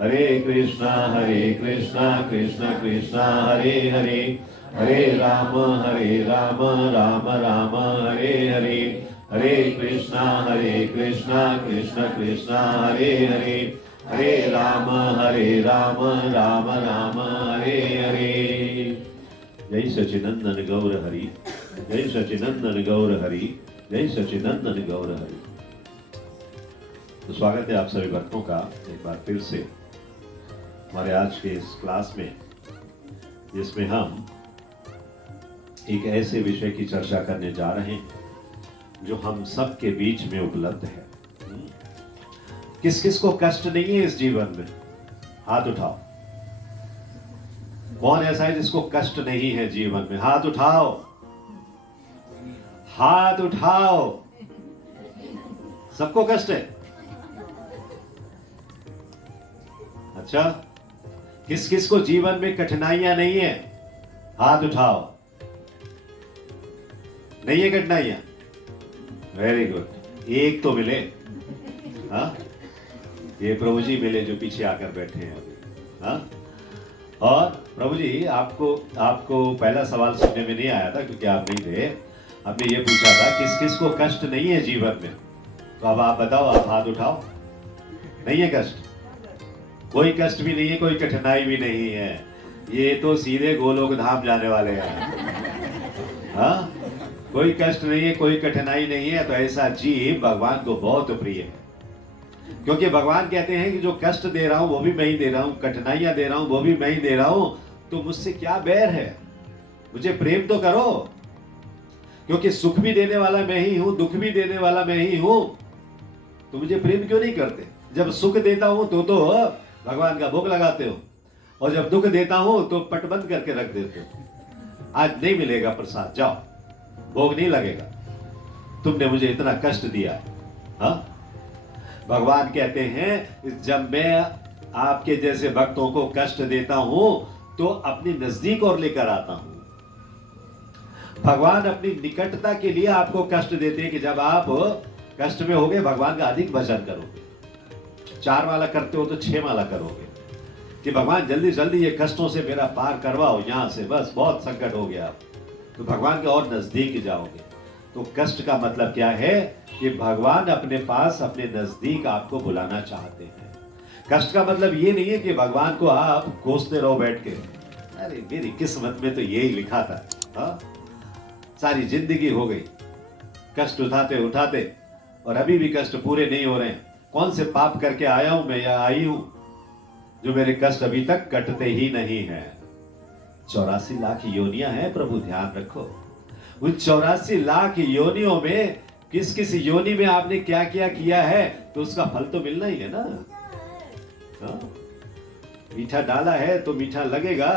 हरे कृष्णा कृष्ण कृष्ण हरे हरे, हरे राम राम राम हरे हरे, हरे कृष्णा कृष्ण कृष्ण हरे हरे, हरे राम राम राम हरे हरे। जय सचिनंदन गौर हरि, जय सचिनंदन गौर हरि, जय सचिनंदन गौर हरि। तो स्वागत है आप सभी भक्तों का एक बार फिर से हमारे आज के इस क्लास में, जिसमें हम एक ऐसे विषय की चर्चा करने जा रहे हैं जो हम सब के बीच में उपलब्ध है। किस किस को कष्ट नहीं है इस जीवन में? हाथ उठाओ। कौन ऐसा है जिसको कष्ट नहीं है जीवन में? हाथ उठाओ, हाथ उठाओ। सबको कष्ट है? अच्छा, किस किस को जीवन में कठिनाइयां नहीं है? हाथ उठाओ। नहीं है कठिनाइयां? वेरी गुड, एक तो मिले। हाँ, ये प्रभु जी मिले जो पीछे आकर बैठे हैं अभी। हाँ, और प्रभु जी आपको पहला सवाल सुनने में नहीं आया था क्योंकि आप नहीं थे। आपने ये पूछा था किस किस को कष्ट नहीं है जीवन में, तो अब आप बताओ, आप हाथ उठाओ। नहीं है कष्ट? कोई कष्ट भी नहीं है, कोई कठिनाई भी नहीं है। ये तो सीधे गोलोक धाम जाने वाले हैं। हाँ, कोई कष्ट नहीं है, कोई कठिनाई नहीं है, तो ऐसा जीव भगवान को बहुत प्रिय है। क्योंकि भगवान कहते हैं कि जो कष्ट दे रहा हूं वो भी मैं ही दे रहा हूं, कठिनाइयां दे रहा हूं वो भी मैं ही दे रहा हूं, तो मुझसे क्या बैर है? मुझे प्रेम तो करो, क्योंकि सुख भी देने वाला मैं ही हूं, दुख भी देने वाला मैं ही हूं। तो मुझे प्रेम क्यों नहीं करते? जब सुख देता हूं तो भगवान का भोग लगाते हो, और जब दुख देता हूं तो पट बंद करके रख देते हो। आज नहीं मिलेगा प्रसाद, जाओ, भोग नहीं लगेगा, तुमने मुझे इतना कष्ट दिया है। हाँ, भगवान कहते हैं जब मैं आपके जैसे भक्तों को कष्ट देता हूं तो अपनी नजदीक और लेकर आता हूं। भगवान अपनी निकटता के लिए आपको कष्ट देते हैं कि जब आप कष्ट में होगे भगवान का अधिक भजन करोगे। 4 माला करते हो तो 6 माला करोगे कि भगवान जल्दी जल्दी ये कष्टों से मेरा पार करवाओ, यहां से बस बहुत संकट हो गया। तो भगवान के और नजदीक जाओगे। तो कष्ट का मतलब क्या है कि भगवान अपने पास, अपने नजदीक आपको बुलाना चाहते हैं। कष्ट का मतलब ये नहीं है कि भगवान को आप कोसते रहो बैठ के, अरे मेरी किस्मत में तो यही लिखा था। हाँ, सारी जिंदगी हो गई कष्ट उठाते उठाते और अभी भी कष्ट पूरे नहीं हो रहे हैं। कौन से पाप करके आया हूं मैं या आई हूं जो मेरे कष्ट अभी तक कटते ही नहीं है? 84 लाख योनियां हैं प्रभु, ध्यान रखो। उन 84 लाख योनियों में किस किस योनि में आपने क्या क्या किया है, तो उसका फल तो मिलना ही है ना। हाँ? मीठा डाला है तो मीठा लगेगा।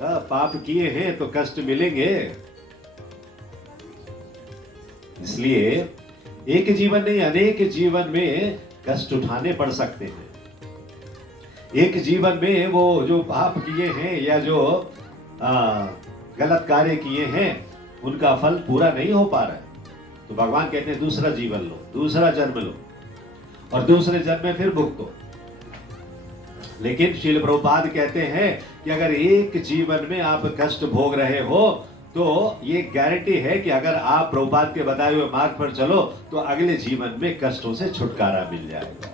हाँ, पाप किए हैं तो कष्ट मिलेंगे। इसलिए एक जीवन नहीं, अनेक जीवन में कष्ट उठाने पड़ सकते हैं। एक जीवन में वो जो पाप किए हैं या जो गलत कार्य किए हैं उनका फल पूरा नहीं हो पा रहा है, तो भगवान कहते हैं दूसरा जीवन लो, दूसरा जन्म लो, और दूसरे जन्म में फिर भुगतो। लेकिन श्रील प्रभुपाद कहते हैं कि अगर एक जीवन में आप कष्ट भोग रहे हो तो ये गारंटी है कि अगर आप प्रभुपाद के बताए हुए मार्ग पर चलो तो अगले जीवन में कष्टों से छुटकारा मिल जाएगा।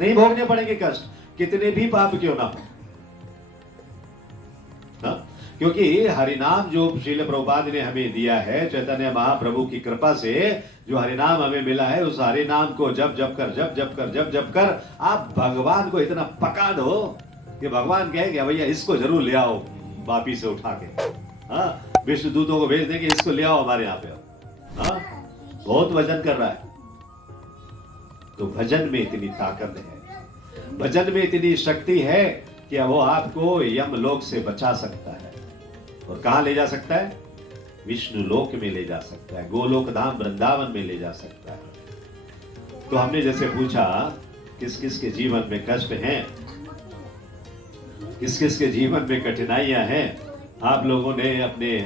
नहीं भोगने पड़ेंगे कष्ट, कितने भी पाप क्यों ना हो। हाँ? क्योंकि हरिनाम जो श्रील प्रभुपाद ने हमें दिया है, चैतन्य महाप्रभु की कृपा से जो हरिनाम हमें मिला है, उस हरिनाम को जब जब कर आप भगवान को इतना पका दो कि भगवान कहेंगे भैया इसको जरूर ले आओ वापी से उठा के। हाँ, विष्णु दूतों को भेज देंगे, इसको ले आओ हमारे यहाँ पे। हाँ, बहुत भजन कर रहा है। तो भजन में इतनी ताकत है, भजन में इतनी शक्ति है कि वो आपको यमलोक से बचा सकता है। और कहां ले जा सकता है? विष्णु लोक में ले जा सकता है, गोलोक धाम वृंदावन में ले जा सकता है। तो हमने जैसे पूछा किस किस के जीवन में कष्ट हैं, किस किस के जीवन में कठिनाइयां हैं, आप लोगों ने अपने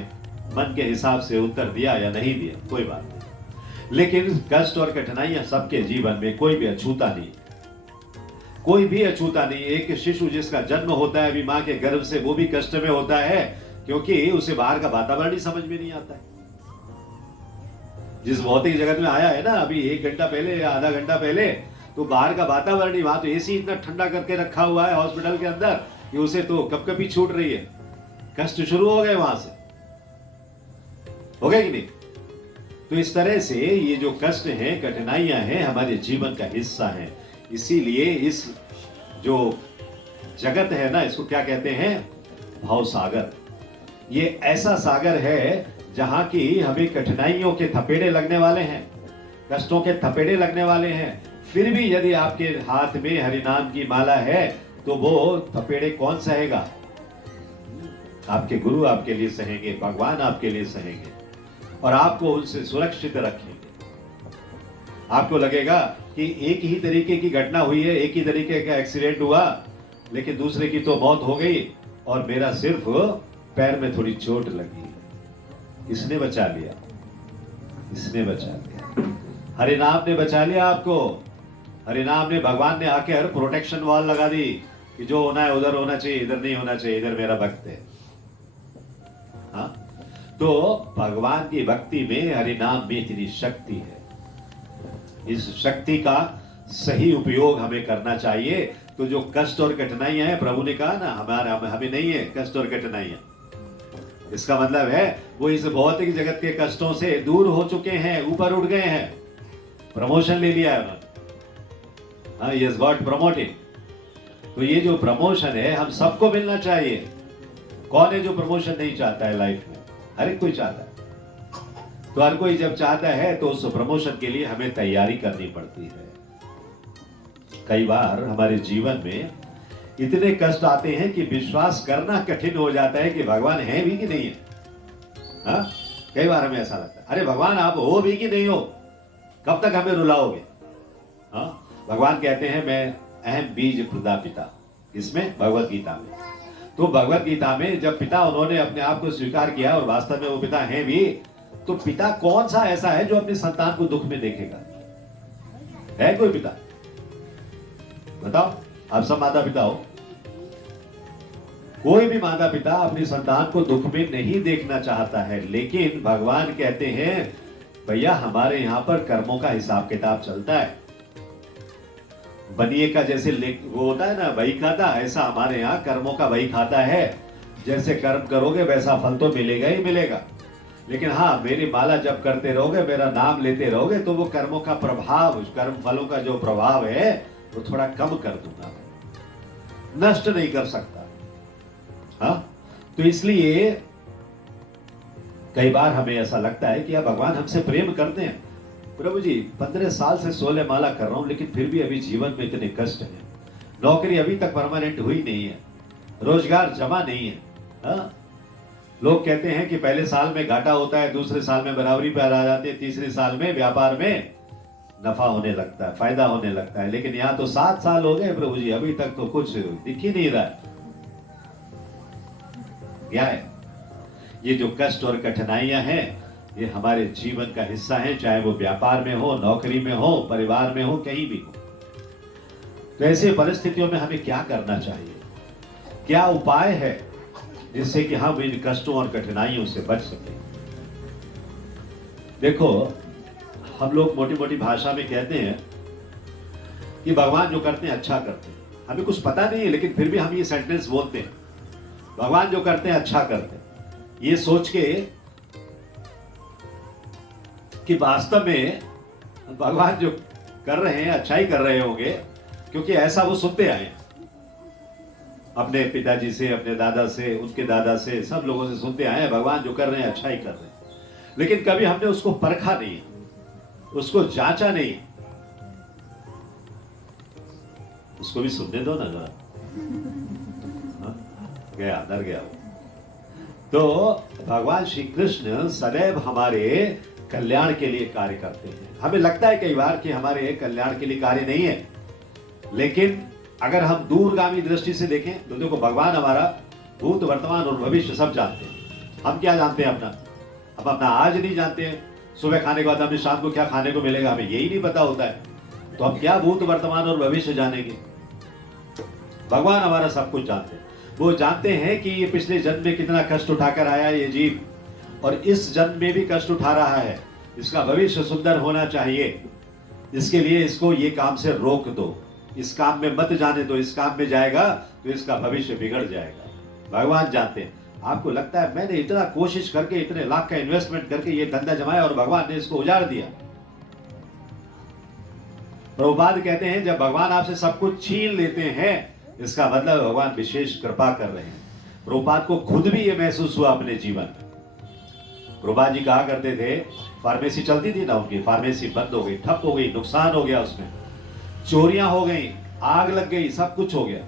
मन के हिसाब से उत्तर दिया या नहीं दिया, कोई बात नहीं। लेकिन कष्ट और कठिनाइयां सबके जीवन में, कोई भी अछूता नहीं। कोई भी अछूता नहीं। एक शिशु जिसका जन्म होता है अभी माँ के गर्भ से, वो भी कष्ट में होता है, क्योंकि उसे बाहर का वातावरण ही समझ में नहीं आता है। जिस भौतिक जगत में आया है ना अभी 1 घंटा पहले या आधा घंटा पहले, तो बाहर का वातावरण ही, वहां तो एसी इतना ठंडा करके रखा हुआ है हॉस्पिटल के अंदर कि उसे तो कपकपी छूट रही है। कष्ट शुरू हो गए वहां से, हो गए कि नहीं? तो इस तरह से ये जो कष्ट हैं, कठिनाइयां हैं, हमारे जीवन का हिस्सा हैं। इसीलिए इस जो जगत है ना, इसको क्या कहते हैं? भाव सागर। ये ऐसा सागर है जहां की हमें कठिनाइयों के थपेड़े लगने वाले हैं, कष्टों के थपेड़े लगने वाले हैं। फिर भी यदि आपके हाथ में हरिनाम की माला है तो वो थपेड़े कौन सहेगा? आपके गुरु आपके लिए सहेंगे, भगवान आपके लिए सहेंगे और आपको उनसे सुरक्षित रखेंगे। आपको लगेगा कि एक ही तरीके की घटना हुई है, एक ही तरीके का एक्सीडेंट हुआ, लेकिन दूसरे की तो मौत हो गई और मेरा सिर्फ पैर में थोड़ी चोट लगी। किसने बचा लिया? इसने बचा लिया, हरिनाम ने बचा लिया आपको। हरिनाम ने, भगवान ने आकर प्रोटेक्शन वॉल लगा दी कि जो होना है उधर होना चाहिए, इधर नहीं होना चाहिए, इधर मेरा भक्त है। हाँ, तो भगवान की भक्ति में, हरिनाम में इतनी शक्ति है। इस शक्ति का सही उपयोग हमें करना चाहिए। तो जो कष्ट और कठिनाइयां हैं, प्रभु ने कहा ना हमें नहीं है कष्ट और कठिनाइयां। इसका मतलब है वो इस भौतिक जगत के कष्टों से दूर हो चुके हैं, ऊपर उठ गए हैं, प्रमोशन ले लिया है उन्होंने। हाँ, यस गॉट प्रमोटेड। तो ये जो प्रमोशन है हम सबको मिलना चाहिए। कौन है जो प्रमोशन नहीं चाहता है लाइफ में? हर एक कोई चाहता है। तो हर कोई जब चाहता है तो उस प्रमोशन के लिए हमें तैयारी करनी पड़ती है। कई बार हमारे जीवन में इतने कष्ट आते हैं कि विश्वास करना कठिन हो जाता है कि भगवान है भी कि नहीं है। हाँ, कई बार हमें ऐसा लगता है, अरे भगवान आप हो भी कि नहीं हो, कब तक हमें रुलाओगे? हाँ, भगवान कहते हैं मैं अहम बीज प्रदा पिता, इसमें भगवत गीता में। तो भगवत गीता में जब पिता उन्होंने अपने आप को स्वीकार किया और वास्तव में वो पिता हैं भी, तो पिता कौन सा ऐसा है जो अपनी संतान को दुख में देखेगा? है कोई पिता? बताओ, आप सब माता पिता हो। कोई भी माता पिता अपनी संतान को दुख में नहीं देखना चाहता है, लेकिन भगवान कहते हैं भैया हमारे यहां पर कर्मों का हिसाब किताब चलता है। बनिए का जैसे वो होता है ना बही खाता, ऐसा हमारे यहाँ कर्मों का बही खाता है। जैसे कर्म करोगे वैसा फल तो मिलेगा ही मिलेगा, लेकिन हाँ मेरी माला जब करते रहोगे, मेरा नाम लेते रहोगे, तो वो कर्मों का प्रभाव, कर्म फलों का जो प्रभाव है वो थोड़ा कम कर दूंगा, नष्ट नहीं कर सकता। हाँ, तो इसलिए कई बार हमें ऐसा लगता है कि अब भगवान हमसे प्रेम करते हैं। प्रभु जी 15 साल से 16 माला कर रहा हूं, लेकिन फिर भी अभी जीवन में इतने कष्ट हैं, नौकरी अभी तक परमानेंट हुई नहीं है, रोजगार जमा नहीं है। हाँ? लोग कहते हैं कि पहले साल में घाटा होता है, दूसरे साल में बराबरी पर आ जाते हैं, तीसरे साल में व्यापार में नफा होने लगता है, फायदा होने लगता है। लेकिन यहाँ तो 7 साल हो गए प्रभु जी, अभी तक तो कुछ दिख ही नहीं रहा है। क्या है? ये जो कष्ट और कठिनाइयां हैं, ये हमारे जीवन का हिस्सा है, चाहे वो व्यापार में हो, नौकरी में हो, परिवार में हो, कहीं भी हो। तो ऐसे परिस्थितियों में हमें क्या करना चाहिए? क्या उपाय है जिससे कि हम इन कष्टों और कठिनाइयों से बच सकें? देखो, हम लोग मोटी मोटी भाषा में कहते हैं कि भगवान जो करते हैं अच्छा करते हैं। हमें कुछ पता नहीं है, लेकिन फिर भी हम ये सेंटेंस बोलते हैं, भगवान जो करते हैं अच्छा करते हैं, ये सोच के कि वास्तव में भगवान जो कर रहे हैं अच्छा ही कर रहे होंगे, क्योंकि ऐसा वो सुनते आए अपने पिताजी से, अपने दादा से, उनके दादा से, सब लोगों से सुनते आए भगवान जो कर रहे हैं अच्छा ही कर रहे हैं। लेकिन कभी हमने उसको परखा नहीं, उसको जांचा नहीं। उसको भी सुनने दो ना जरा। गया, डर गया वो। तो भगवान श्री कृष्ण सदैव हमारे कल्याण के लिए कार्य करते हैं। हमें लगता है कई बार कि हमारे कल्याण के लिए कार्य नहीं है, लेकिन अगर हम दूरगामी दृष्टि से देखें तो देखो, भगवान हमारा भूत, वर्तमान और भविष्य सब जानते हैं। हम क्या जानते हैं? हम अपना आज नहीं जानते हैं। सुबह खाने के बाद हमें शाम को क्या खाने को मिलेगा, हमें यही नहीं पता होता है। तो हम क्या भूत, वर्तमान और भविष्य जानेंगे? भगवान हमारा सब कुछ जानते हैं। वो जानते हैं कि ये पिछले जन्म में कितना कष्ट उठाकर आया ये जीव, और इस जन्म में भी कष्ट उठा रहा है। इसका भविष्य सुंदर होना चाहिए, इसके लिए इसको ये काम से रोक दो, इस काम में मत जाने दो। इस काम में जाएगा तो इसका भविष्य बिगड़ जाएगा। भगवान जानते हैं। आपको लगता है मैंने इतना कोशिश करके, इतने लाख का इन्वेस्टमेंट करके ये धंधा जमाया और भगवान ने इसको उजाड़ दिया। प्रभुपाद कहते हैं जब भगवान आपसे सब कुछ छीन लेते हैं, इसका मतलब भगवान विशेष कृपा कर रहे हैं। प्रभुपाद को खुद भी ये महसूस हुआ अपने जीवन में। प्रभुपाद जी कहा करते थे, फार्मेसी चलती थी ना उनकी, फार्मेसी बंद हो गई, ठप हो गई, नुकसान हो गया, उसमें चोरियां हो गई, आग लग गई, सब कुछ हो गया,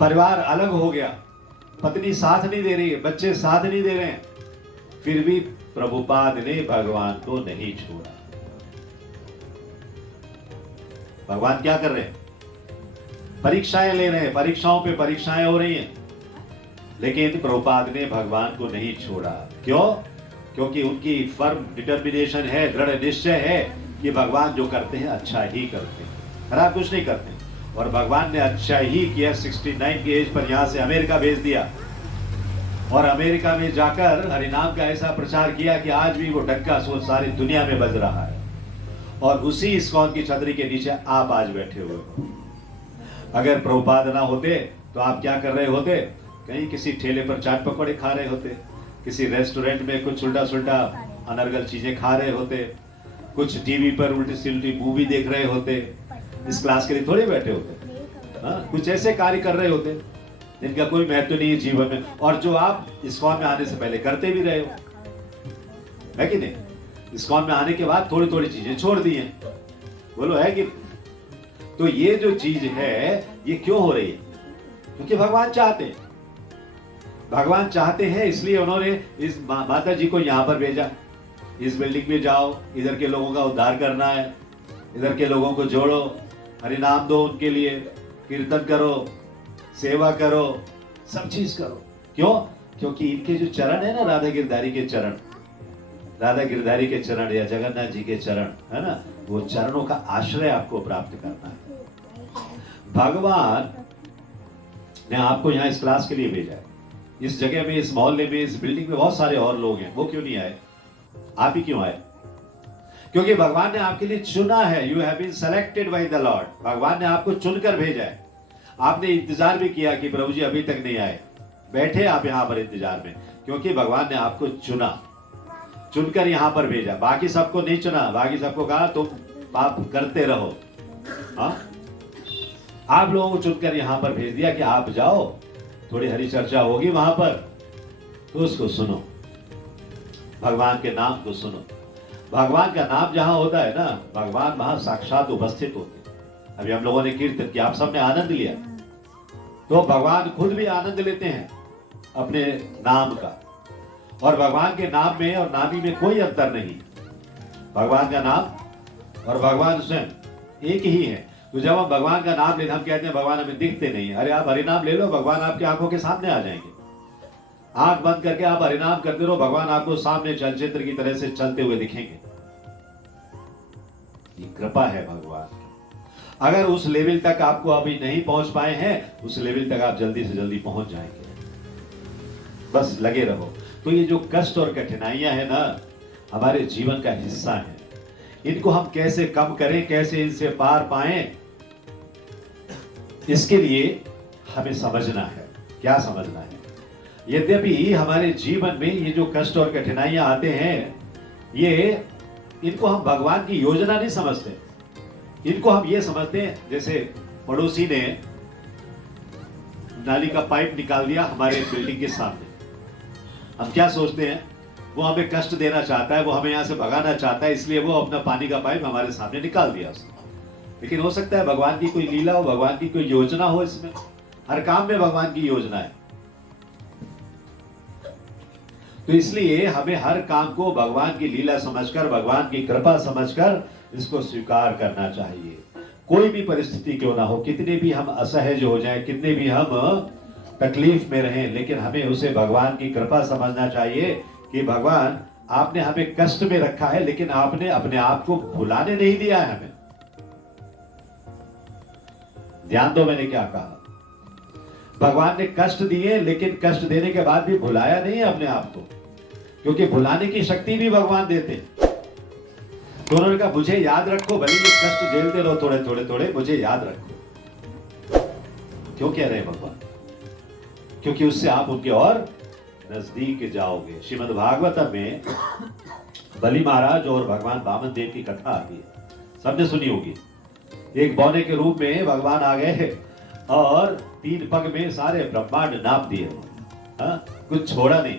परिवार अलग हो गया, पत्नी साथ नहीं दे रही है, बच्चे साथ नहीं दे रहे हैं, फिर भी प्रभुपाद ने भगवान को नहीं छोड़ा। भगवान क्या कर रहे हैं? परीक्षाएं ले रहे हैं, परीक्षाओं पे परीक्षाएं हो रही हैं, लेकिन प्रभुपाद ने भगवान को नहीं छोड़ा। क्यों? क्योंकि उनकी फर्म डिटर्मिनेशन है, दृढ़ निश्चय है कि भगवान जो करते हैं अच्छा ही करते हैं, खराब कुछ नहीं करते। और भगवान ने अच्छा ही किया। 69 की एज पर यहाँ से अमेरिका भेज दिया, और अमेरिका में जाकर हरिनाम का ऐसा प्रचार किया कि आज भी वो डंका सारी दुनिया में बज रहा है। और उसी इस्कॉन की छतरी के नीचे आप आज बैठे हुए हो। अगर प्रभुपाद ना होते तो आप क्या कर रहे होते? कहीं किसी ठेले पर चाट पकौड़े खा रहे होते, किसी रेस्टोरेंट में कुछ उल्टा सुल्टा अनर्गल चीजें खा रहे होते, कुछ टीवी पर उल्टी सिल्टी मूवी देख रहे होते। इस क्लास के लिए थोड़ी बैठे होते। हाँ, कुछ ऐसे कार्य कर रहे होते जिनका कोई महत्व नहीं है जीवन में, और जो आप इस्कॉन में आने से पहले करते भी रहे हो, है कि नहीं? इस्कॉन में आने के बाद थोड़ी थोड़ी चीजें छोड़ दी हैं, बोलो है कि? तो ये जो चीज है ये क्यों हो रही है? क्योंकि भगवान चाहते हैं। भगवान चाहते हैं, इसलिए उन्होंने इस माता जी को यहाँ पर भेजा। इस बिल्डिंग में जाओ, इधर के लोगों का उद्धार करना है, इधर के लोगों को जोड़ो, हरिनाम दो उनके लिए, कीर्तन करो, सेवा करो, सब चीज करो। क्यों? क्योंकि इनके जो चरण है ना, राधा गिरधारी के चरण, राधा गिरधारी के चरण या जगन्नाथ जी के चरण है ना, वो चरणों का आश्रय आपको प्राप्त करना है। भगवान ने आपको यहाँ इस क्लास के लिए भेजा है। इस जगह में, इस मोहल्ले में, इस बिल्डिंग में बहुत सारे और लोग हैं, वो क्यों नहीं आए? आप ही क्यों आए? क्योंकि भगवान ने आपके लिए चुना है। You have been selected by the lord. भगवान ने आपको चुनकर भेजा है। आपने इंतजार भी किया कि प्रभु जी अभी तक नहीं आए, बैठे आप यहाँ पर इंतजार में, क्योंकि भगवान ने आपको चुना, चुनकर यहाँ पर भेजा। बाकी सबको नहीं चुना, बाकी सबको कहा तुम पाप करते रहो। हाँ, आप लोगों को चुनकर यहाँ पर भेज दिया कि आप जाओ, थोड़ी हरी चर्चा होगी वहां पर, तो उसको सुनो, भगवान के नाम को सुनो। भगवान का नाम जहां होता है ना, भगवान वहां साक्षात उपस्थित होते हैं। अभी हम लोगों ने कीर्तन किया, आप सबने आनंद लिया, तो भगवान खुद भी आनंद लेते हैं अपने नाम का। और भगवान के नाम में और नामी में कोई अंतर नहीं। भगवान का नाम और भगवान स्वयं एक ही है। तो जब हम भगवान का नाम लेते, हम कहते हैं भगवान हमें दिखते नहीं है। अरे आप हरिनाम ले लो, भगवान आपकी आंखों के सामने आ जाएंगे। आंख बंद करके आप हरिनाम करते रहो, भगवान आपको सामने चलचित्र की तरह से चलते हुए दिखेंगे। ये कृपा है भगवान। अगर उस लेवल तक आपको अभी नहीं पहुंच पाए हैं, उस लेवल तक आप जल्दी से जल्दी पहुंच जाएंगे। बस लगे रहो। तो ये जो कष्ट और कठिनाइयां हैं ना, हमारे जीवन का हिस्सा है। इनको हम कैसे कम करें, कैसे इनसे पार पाएं, इसके लिए हमें समझना है। क्या समझना है? यद्यपि हमारे जीवन में ये जो कष्ट और कठिनाइयां आते हैं, ये इनको हम भगवान की योजना नहीं समझते। इनको हम ये समझते हैं जैसे पड़ोसी ने नाली का पाइप निकाल दिया हमारे बिल्डिंग के सामने। हम क्या सोचते हैं? वो हमें कष्ट देना चाहता है, वो हमें यहां से भगाना चाहता है, इसलिए वो अपना पानी का पाइप हमारे सामने निकाल दिया उसने। लेकिन हो सकता है भगवान की कोई लीला हो, भगवान की कोई योजना हो इसमें। हर काम में भगवान की योजना है। तो इसलिए हमें हर काम को भगवान की लीला समझकर, भगवान की कृपा समझकर इसको स्वीकार करना चाहिए। कोई भी परिस्थिति क्यों ना हो, कितने भी हम असहज हो जाएं, कितने भी हम तकलीफ में रहें, लेकिन हमें उसे भगवान की कृपा समझना चाहिए कि भगवान आपने हमें कष्ट में रखा है, लेकिन आपने अपने आप को भुलाने नहीं दिया है। हमें ध्यान दो मैंने क्या कहा। भगवान ने कष्ट दिए, लेकिन कष्ट देने के बाद भी भुलाया नहीं है अपने आप को, क्योंकि भुलाने की शक्ति भी भगवान देते हैं। तो उन्होंने कहा मुझे याद रखो, भले ये कष्ट झेलते रहो थोड़े थोड़े थोड़े, मुझे याद रखो। क्यों कह रहे हैं भगवान? क्योंकि उससे आप उनके और नजदीक जाओगे। श्रीमद् भागवतम में बलि महाराज और भगवान वामन देव की कथा आती है, सबने सुनी होगी। एक बौने के रूप में भगवान आ गए और 3 पग में सारे ब्रह्मांड नाप दिए, कुछ छोड़ा नहीं।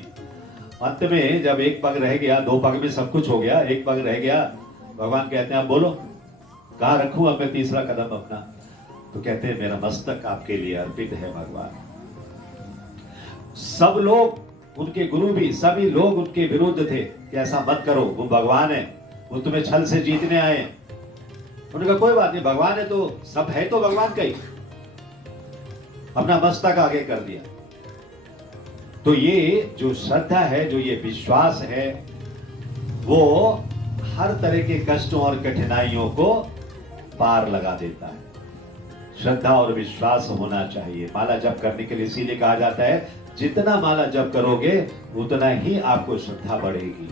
अंत में जब 1 पग रह गया, 2 पग में सब कुछ हो गया, 1 पग रह गया, भगवान कहते हैं आप बोलो कहां रखूं अब मैं तीसरा कदम अपना? तो कहते हैं मेरा मस्तक आपके लिए अर्पित है भगवान। सब लोग, उनके गुरु भी, सभी लोग उनके विरुद्ध थे कि ऐसा मत करो, वो भगवान है, वो तुम्हें छल से जीतने आए। उन्होंने कहा कोई बात नहीं, भगवान है तो सब है, तो भगवान का ही। अपना मस्तक आगे कर दिया। तो ये जो श्रद्धा है, जो ये विश्वास है, वो हर तरह के कष्टों और कठिनाइयों को पार लगा देता है। श्रद्धा और विश्वास होना चाहिए। माला जप करने के लिए इसीलिए कहा जाता है जितना माला जप करोगे उतना ही आपको श्रद्धा बढ़ेगी,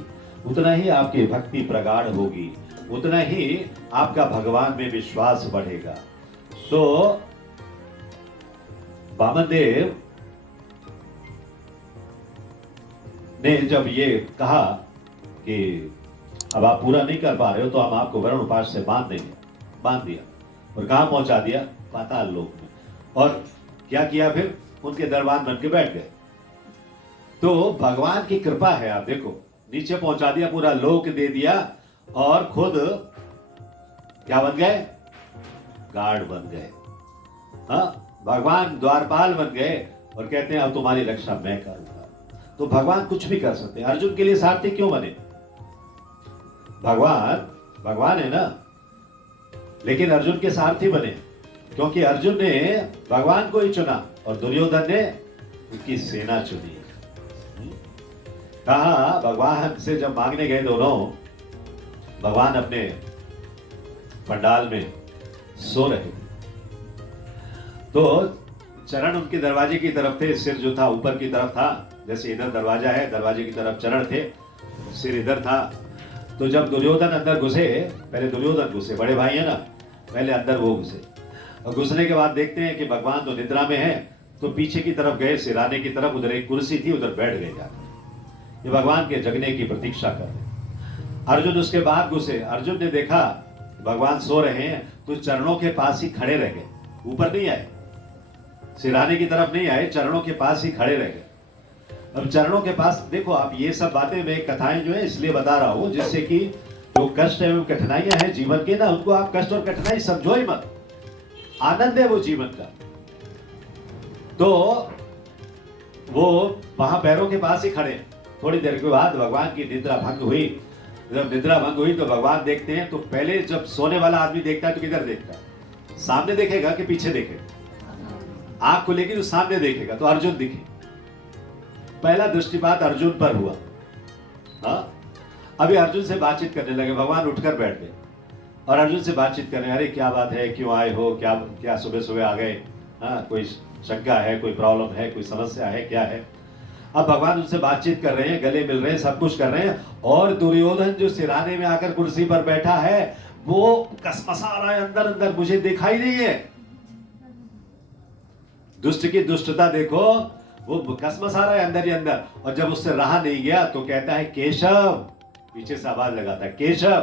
उतना ही आपकी भक्ति प्रगाढ़ होगी, उतना ही आपका भगवान में विश्वास बढ़ेगा। तो वामन देव ने जब ये कहा कि अब आप पूरा नहीं कर पा रहे हो तो हम आपको वरुण उपास से बांध देंगे, बांध दिया और कहां पहुंचा दिया? पाताल लोक में। और क्या किया फिर? उनके दरबार बन के बैठ गए। तो भगवान की कृपा है, आप देखो, नीचे पहुंचा दिया, पूरा लोक दे दिया और खुद क्या बन गए? गार्ड बन गए। भगवान द्वारपाल बन गए और कहते हैं अब तुम्हारी रक्षा मैं करूंगा। तो भगवान कुछ भी कर सकते हैं। अर्जुन के लिए सारथी क्यों बने? भगवान है ना, लेकिन अर्जुन के सारथी बने क्योंकि अर्जुन ने भगवान को ही चुना और दुर्योधन ने उनकी सेना चुनी। कहा भगवान से जब मांगने गए दोनों, भगवान अपने पंडाल में सो रहे थे, तो चरण उनके दरवाजे की तरफ थे, सिर जो था ऊपर की तरफ था, जैसे इधर दरवाजा है, दरवाजे की तरफ चरण थे, सिर इधर था। तो जब दुर्योधन अंदर घुसे, पहले दुर्योधन घुसे, बड़े भाई है ना, पहले अंदर वो घुसे, और घुसने के बाद देखते हैं कि भगवान तो निद्रा में है, तो पीछे की तरफ गए, सिराने की तरफ, उधर एक कुर्सी थी, उधर बैठ गए जाकर, ये भगवान के जगने की प्रतीक्षा कर रहे। अर्जुन उसके बाद घुसे। अर्जुन ने देखा भगवान सो रहे हैं तो चरणों के पास ही खड़े रह गए, ऊपर नहीं आए, सिराने की तरफ नहीं आए, चरणों के पास ही खड़े रह गए। अब चरणों के पास देखो आप, ये सब बातें मैं कथाएं जो है इसलिए बता रहा हूं जिससे कि जो कष्ट एवं कठिनाइयां हैं जीवन के ना, उनको आप कष्ट और कठिनाई समझो ही मत, आनंद है वो जीवन का। तो वो वहां पैरों के पास ही खड़े। थोड़ी देर के बाद भगवान की निद्रा भंग हुई। जब निद्रा भंग हुई तो भगवान देखते हैं, तो पहले जब सोने वाला आदमी देखता है तो किधर देखता है? सामने देखेगा कि पीछे देखेगा? आंख खुलेगी तो सामने देखेगा, तो अर्जुन दिखे। पहला दृष्टिपात अर्जुन पर हुआ। अभी अर्जुन से बातचीत करने लगे, भगवान उठकर बैठ गए और अर्जुन से बातचीत करने, अरे क्या बात है, क्यों आए हो, क्या क्या सुबह सुबह आ गए, कोई शंका है, कोई प्रॉब्लम है, कोई समस्या है, क्या है? अब भगवान उनसे बातचीत कर रहे हैं, गले मिल रहे हैं, सब कुछ कर रहे हैं, और दुर्योधन जो सिराने में आकर कुर्सी पर बैठा है वो कसमसा रहा है अंदर अंदर, मुझे दिखाई नहीं है। दुष्ट की दुष्टता देखो, वो कसमसा रहा है अंदर ही अंदर, और जब उससे रहा नहीं गया तो कहता है केशव, पीछे से आवाज लगाता है केशव।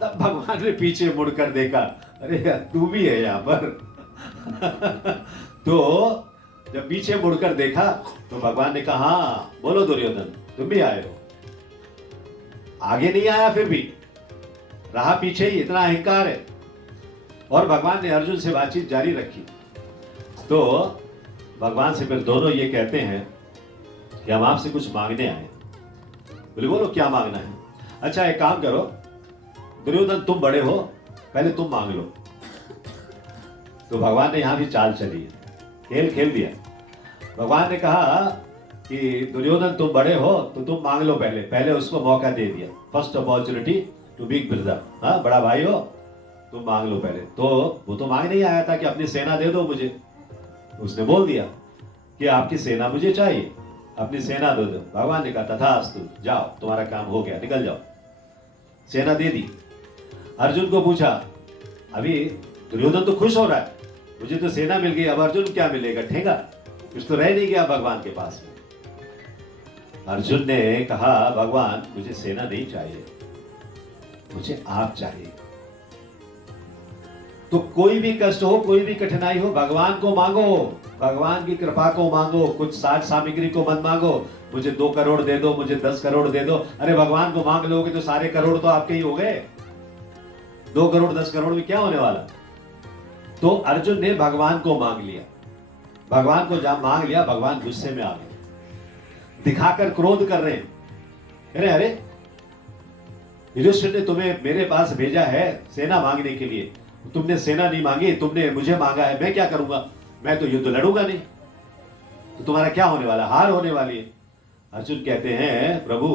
तब भगवान ने पीछे मुड़कर देखा, अरे तू भी है यहां पर। तो जब पीछे मुड़कर देखा तो भगवान ने कहा, हाँ बोलो दुर्योधन, तुम भी आए हो। आगे नहीं आया, फिर भी रहा पीछे ही, इतना अहंकार है। और भगवान ने अर्जुन से बातचीत जारी रखी। तो भगवान से फिर दोनों ये कहते हैं कि हम आपसे कुछ मांगने आए। बोले बोलो क्या मांगना है? अच्छा एक काम करो दुर्योधन, तुम बड़े हो, पहले तुम मांग लो। तो भगवान ने यहां भी चाल चली है, खेल खेल दिया। भगवान ने कहा कि दुर्योधन तुम बड़े हो तो तुम मांग लो, पहले उसको मौका दे दिया, first opportunity to big brother. हाँ बड़ा भाई हो, तुम मांग लो पहले। तो वो तो मांग नहीं आया था कि अपनी सेना दे दो मुझे, उसने बोल दिया कि आपकी सेना मुझे चाहिए, अपनी सेना दे दो। भगवान ने कहा तथास्तु, जाओ तुम्हारा काम हो गया, निकल जाओ। सेना दे दी। अर्जुन को पूछा, अभी दुर्योधन तो खुश हो रहा है, मुझे तो सेना मिल गई, अब अर्जुन क्या मिलेगा, ठेंगा कुछ तो रह नहीं गया भगवान के पास में। अर्जुन ने कहा, भगवान मुझे सेना नहीं चाहिए, मुझे आप चाहिए। तो कोई भी कष्ट हो, कोई भी कठिनाई हो, भगवान को मांगो, भगवान की कृपा को मांगो। कुछ साज सामग्री को मत मांगो, मुझे 2 करोड़ दे दो, मुझे 10 करोड़ दे दो। अरे भगवान को मांग लोगे तो सारे करोड़ तो आपके ही हो गए। 2 करोड़ 10 करोड़ में क्या होने वाला। तो अर्जुन ने भगवान को मांग लिया। भगवान को जब मांग लिया, भगवान गुस्से में आ गए, दिखाकर क्रोध कर रहे हैं। अरे अरे, युधिष्ठिर ने तुम्हें मेरे पास भेजा है सेना मांगने के लिए, तुमने सेना नहीं मांगी, तुमने मुझे मांगा है, मैं क्या करूंगा, मैं तो युद्ध लड़ूंगा नहीं, तो तुम्हारा क्या होने वाला, हार होने वाली है। अर्जुन कहते हैं, प्रभु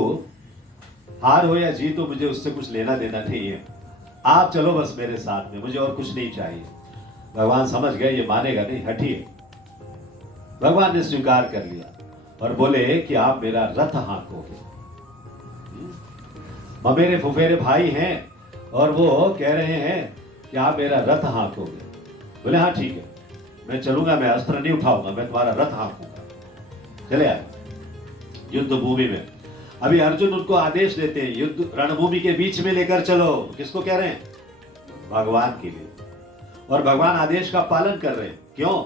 हार हो या जीत हो, मुझे उससे कुछ लेना देना नहीं है, आप चलो बस मेरे साथ में, मुझे और कुछ नहीं चाहिए। भगवान समझ गए ये मानेगा नहीं, हटिए। भगवान ने स्वीकार कर लिया और बोले कि आप मेरा रथ हाँकोगे। मेरे फुफेरे भाई हैं और वो कह रहे हैं कि आप मेरा रथ हाँकोगे। बोले हाँ ठीक है, मैं चलूंगा, मैं अस्त्र नहीं उठाऊंगा, मैं तुम्हारा रथ हाँकूंगा। चले आए युद्ध भूमि में। अभी अर्जुन उनको आदेश देते हैं, युद्ध रणभूमि के बीच में लेकर चलो। किसको कह रहे हैं, भगवान के लिए। और भगवान आदेश का पालन कर रहे हैं। क्यों,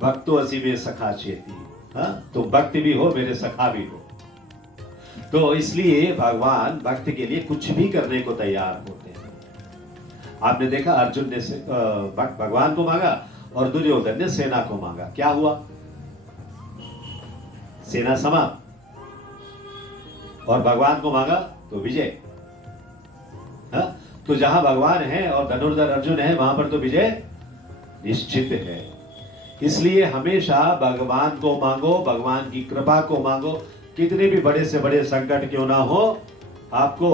भक्तो असी में सखा चेती, तो भक्त भी हो मेरे सखा भी हो। तो इसलिए भगवान भक्त के लिए कुछ भी करने को तैयार होते हैं। आपने देखा अर्जुन ने भगवान को मांगा और दुर्योधन ने सेना को मांगा, क्या हुआ, सेना समाप्त। और भगवान को मांगा तो विजय। तो जहां भगवान है और धनुर्धर अर्जुन है, वहां पर तो विजय निश्चित है। इसलिए हमेशा भगवान को मांगो, भगवान की कृपा को मांगो। कितने भी बड़े से बड़े संकट क्यों ना हो, आपको